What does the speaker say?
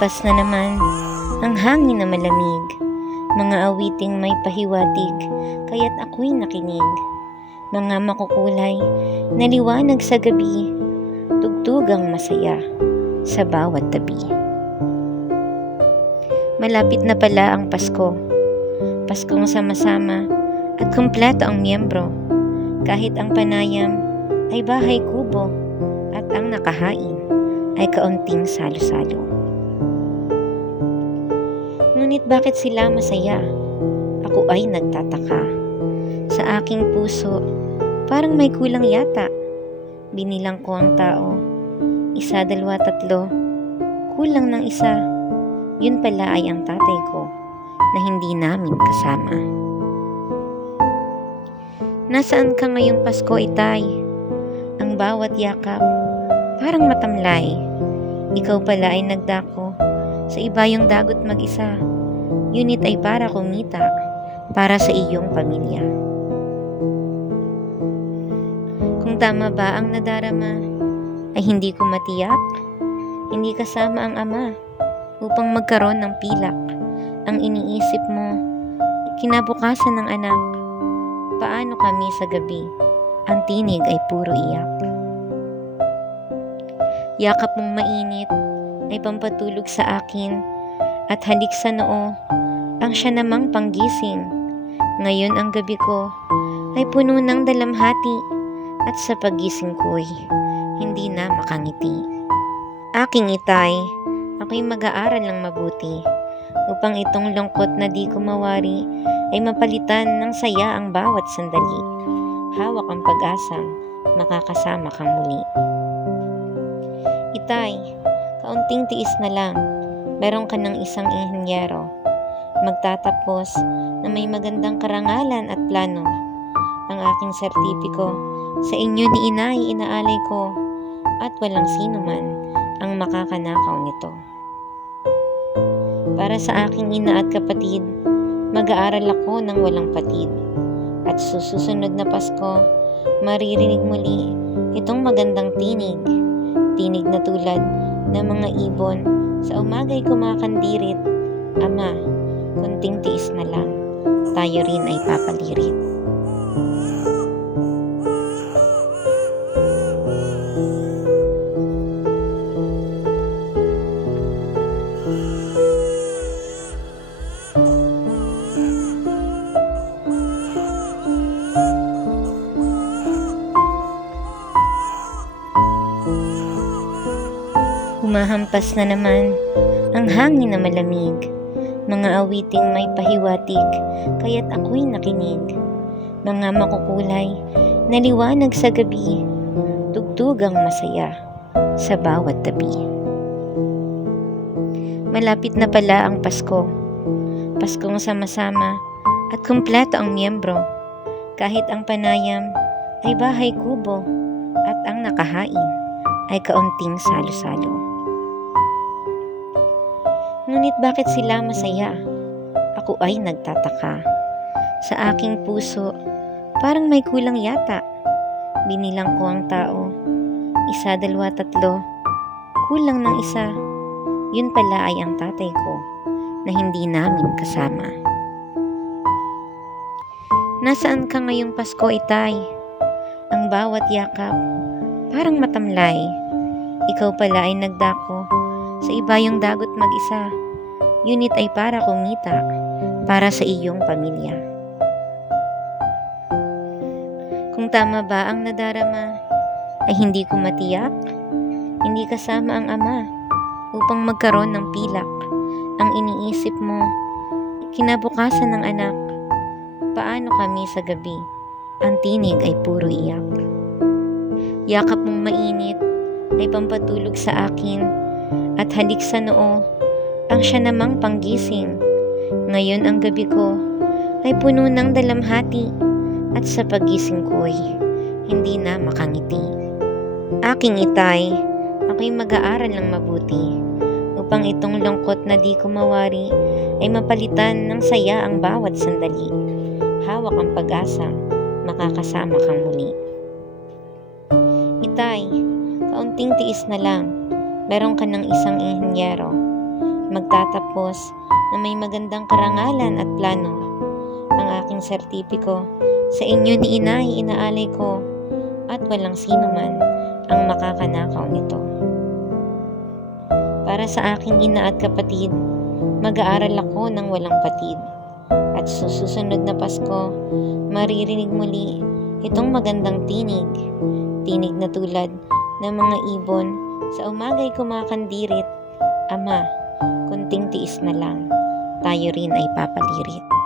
Humahampas na naman ang hangin na malamig, mga awiting may pahiwatig, kaya't ako'y nakinig. Mga makukulay na liwanag sa gabi, tugtugang masaya sa bawat tabi. Malapit na pala ang Pasko, Paskong sama-sama at kumpleto ang miyembro, kahit ang panayam ay bahay kubo at ang nakahain ay kaunting salo-salo. Ngunit bakit sila masaya? Ako ay nagtataka. Sa aking puso, parang may kulang yata. Binilang ko ang tao, 1, 2, 3, kulang ng isa. Yun pala ay ang tatay ko na hindi namin kasama. Nasaan ka ngayong Pasko, Itay? Ang bawat yakap, parang matamlay. Ikaw pala ay nagdako sa ibayong dagot mag-isa. Unit ay para kumita, para sa iyong pamilya. Kung tama ba ang nadarama, ay hindi ko matiyak. Hindi kasama ang ama upang magkaroon ng pilak. Ang iniisip mo, kinabukasan ng anak. Paano kami sa gabi? Ang tinig ay puro iyak. Yakap mong mainit ay pampatulog sa akin, at halik sa noo ang siya namang panggising. Ngayon ang gabi ko ay puno ng dalamhati, at sa pagising ko'y hindi na makangiti. Aking Itay, ako'y mag-aaral ng mabuti upang itong lungkot na di ko mawari ay mapalitan ng saya ang bawat sandali. Hawak ang pag-asang makakasama kang muli. Itay, kaunting tiis na lang. Meron ka ng isang inhinyero. Magtatapos na may magandang karangalan at plano. Ang aking sertipiko sa inyo ni Inay inaalay ko, at walang sino man ang makakanakaw nito. Para sa aking ina at kapatid, mag-aaral ako ng walang patid. At susunod na Pasko, maririnig muli itong magandang tinig. Tinig na tulad ng mga ibon sa umaga'y kumakandirit. Ama, kunting tiis na lang, tayo rin ay papalirit. Humahampas na naman ang hangin na malamig, mga awiting may pahiwatig, kaya't ako'y nakinig. Mga makukulay na liwanag sa gabi, tugtugang masaya sa bawat tabi. Malapit na pala ang Pasko, Paskong sama-sama at kumpleto ang miyembro, kahit ang panayam ay bahay kubo at ang nakahain ay kaunting salo-salo. Ngunit bakit sila masaya? Ako ay nagtataka. Sa aking puso, parang may kulang yata. Binilang ko ang tao, 1, 2, 3, kulang ng isa. Yun pala ay ang tatay ko na hindi namin kasama. Nasaan ka ngayong Pasko, Itay? Ang bawat yakap, parang matamlay. Ikaw pala ay nagdako sa ibayong dagot mag-isa. Unit ay para kumita, para sa iyong pamilya. Kung tama ba ang nadarama, ay hindi ko matiyak. Hindi kasama ang ama upang magkaroon ng pilak. Ang iniisip mo, kinabukasan ng anak. Paano kami sa gabi? Ang tinig ay puro iyak. Yakap mong mainit ay pampatulog sa akin, at halik sa noo ang siya namang panggising. Ngayon ang gabi ko ay puno ng dalamhati, at sa pagising ko'y hindi na makangiti. Aking Itay, ako'y mag-aaral ng mabuti upang itong lungkot na di ko mawari ay mapalitan ng saya ang bawat sandali. Hawak ang pag-asang makakasama kang muli. Itay, kaunting tiis na lang. Meron ka ng isang inhinyero. magtatapos na may magandang karangalan at plano. Ang aking sertipiko sa inyo ni Inay inaalay ko at walang sino man ang makakanakaw nito. Para sa aking ina at kapatid, mag-aaral ako ng walang patid. At susunod na Pasko, maririnig muli itong magandang tinig. Tinig na tulad ng mga ibon sa umaga'y kumakandirit. Ama, kunting tiis na lang, tayo rin ay papalirit.